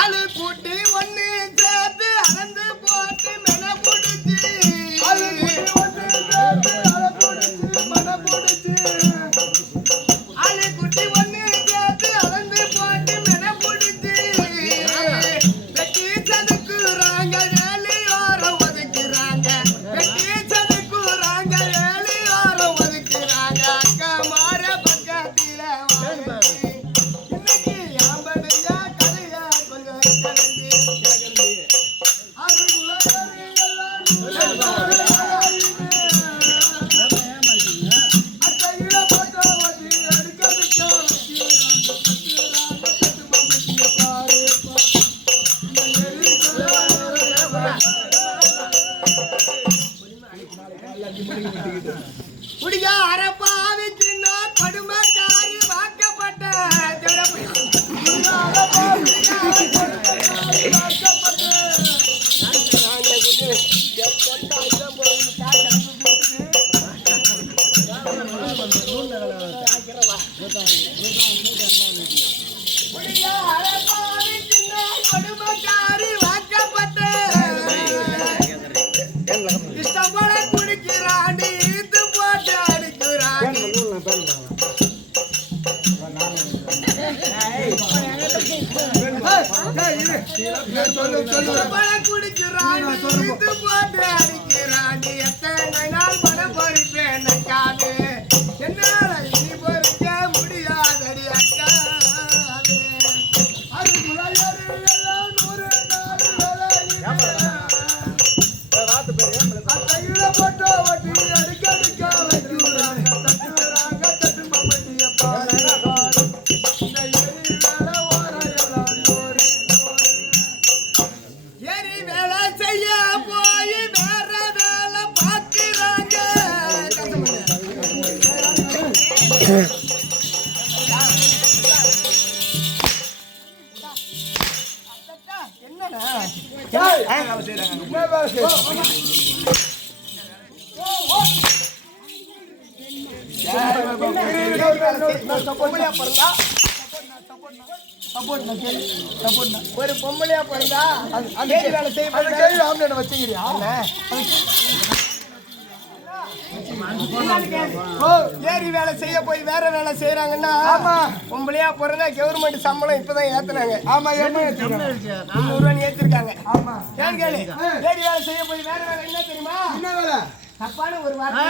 ஆளு கூட்டி ஒண்ணு சேர்த்து அளந்து போட்டு மென புடிச்சு ஆளு குட்டி ஒண்ணு சேர்த்து அளந்து போட்டு மென புடிச்சு வெட்டி சதுக்குறாங்க வேலையோரம் ஒதுக்குறாங்க வெட்டி சதுக்குறாங்க வேலையோரம் ஒதுக்குறாங்க அக்கா மாற பக்கத்தில குடியா அரப்பாவி சின்ன கொடுமைக்காரி வாக்கப்பட்ட கொடுமைக்காரி வாக்கப்பட்ட இஷ்டப்பட குடிக்கிறாண்டி இது போட்டு அடிக்கிறாண்டி குடிக்கிறாண்டி இது போட்டு அடிக்கிறாண்டி எத்தனை நாள் பணம் பொறிப்பேன் அக்காவே என்னால இனி பொறிக்க முடியாதடி அக்காவே எல்லாம் 100 நாள் போட்டோ வட்டி அடிக்க வைக்கிறாங்க தட்டுறாங்க தட்டு மம்மட்டிய பாரு ஏறி வேலை செய்ய போய் வேற வேலை பார்க்கிறாங்க என்னடா ஒரு பொம்பளையா பிறந்தா வேலை செய்ய வச்சுக்கிறியா ஏறி வேலை செய்ய போய் வேற வேலை செய்யறாங்கன்னா பொம்பளையா பிறந்தா கவர்மெண்ட் சம்பளம் இப்பதான் ஏத்துனாங்க. ஆமா 300 ஏத்திருக்காங்க. ஆமா கேளு ஏறி வேலை செய்ய போய் வேற வேலை என்ன தெரியுமா? என்ன வேலை? தப்பான ஒரு வார்த்தை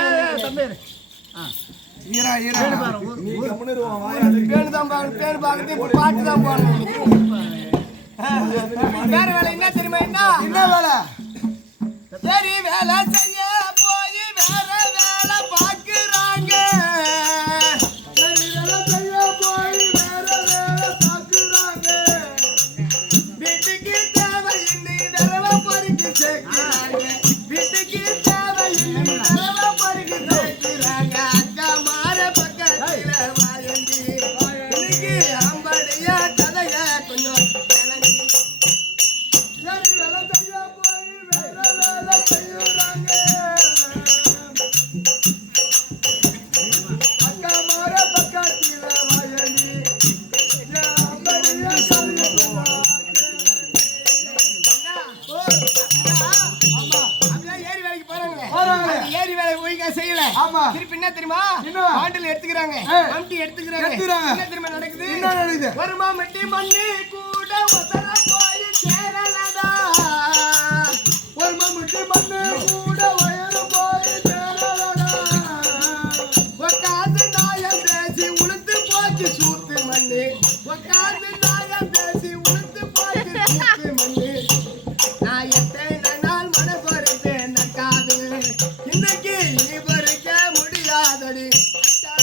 பாட்டு தான் போடணும். வேற வேலை என்ன தெரியுமா? என்ன வேலை? சரி வேலை செய்ய போய் வேற வேலை பார்க்கிறாங்க. சரி வேலை செய்ய போய் வேற வேலை பார்க்கிறாங்க. வீட்டுக்கு தேவை இன்னி தரவ பொறுக்கி சேர்க்கிறாங்க. வீட்டுக்கு தேவை இன்னி தரவ பொறுக்கி சேர்க்கிறாங்க. அக்கா மாற பக்கத்துல வாயண்டி இன்னைக்கு அம்படியா கதைய கொஞ்சம் கிளம்பி. சரி வேலை செய்ய போய் வேற வேலை செய்யறாங்க. அக்கா மாற பக்கத்துல வாயண்டி அம்படியா ஏரி வேலை போய் செய்யல. திருப்பி என்ன தெரியுமா? பாண்டில் எடுத்துக்கிறாங்க. என்ன தெரியுமா நடக்குது? வருமா மெட்டி மண்ணி கூட ஒசர போய் சேரலடா. வருமா மெட்டி மண்ணி கூட உயர போய் சேரலடா. உக்காந்து நாயம் பேசி உளுத்து போச்சு சூத்து மண்ணி. உக்காந்து நாயம் பேசி உளுத்து போச்சு சூத்து மண்ணி. நான் எத்தனை நாள் மன பொறுப்பேன் அக்காது இன்னைக்கு நீ பொறுக்க முடியாதடி அக்கா.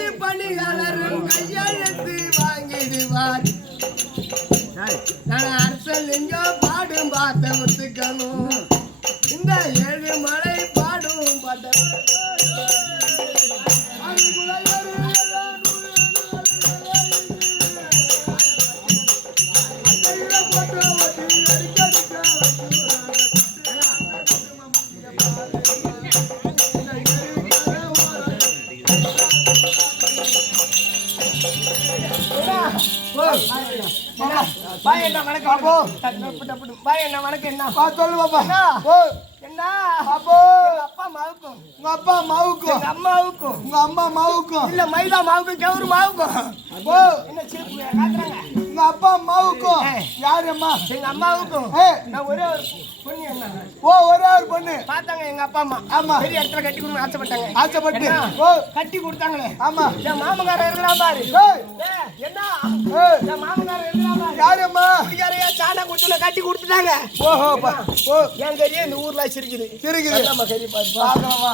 அனைத்து பணியாளரும் கையெழுத்து வாங்கிடுவார். நான் அரசல் எங்கோ பாடும் பாட்ட ஒத்துக்கணும். இந்த 7 மலை பாடும் பாட்ட பாய் என்ன வணக்கம் பாய் என்ன வணக்கம் என்ன சொல்லு பாப்பா என்ன அப்போ அப்பா மாவுக்கும் உங்க அப்பா மாவுக்கும் எங்க அம்மாவுக்கும் உங்க அம்மா மாவுக்கும் இல்ல மைதா மாவுக்கும் கவுரு மாவுக்கும் அப்போ என்ன சீப்பு காத்துறாங்க உங்க அப்பா மாவுக்கும் யாரு அம்மா எங்க அம்மாவுக்கும் நான் ஒரே ஒரு பொண்ணு என்ன ஒரே ஒரு பொண்ணு பார்த்தாங்க எங்க அப்பா அம்மா ஆமா பெரிய இடத்துல கட்டி கொடுங்க ஆசைப்பட்டு கட்டி கொடுத்தாங்களே ஆமா என் மாமனார் இருக்கா பாரு என்ன என் மாமனார் இருக்கா பாரு யாரு அம்மா யாரையா சாணா குத்துல கட்டி கொடுத்துட்டாங்க என் கறியே இந்த ஊர்ல சிரிக்குது நம்ம கறி பாக்கலாமா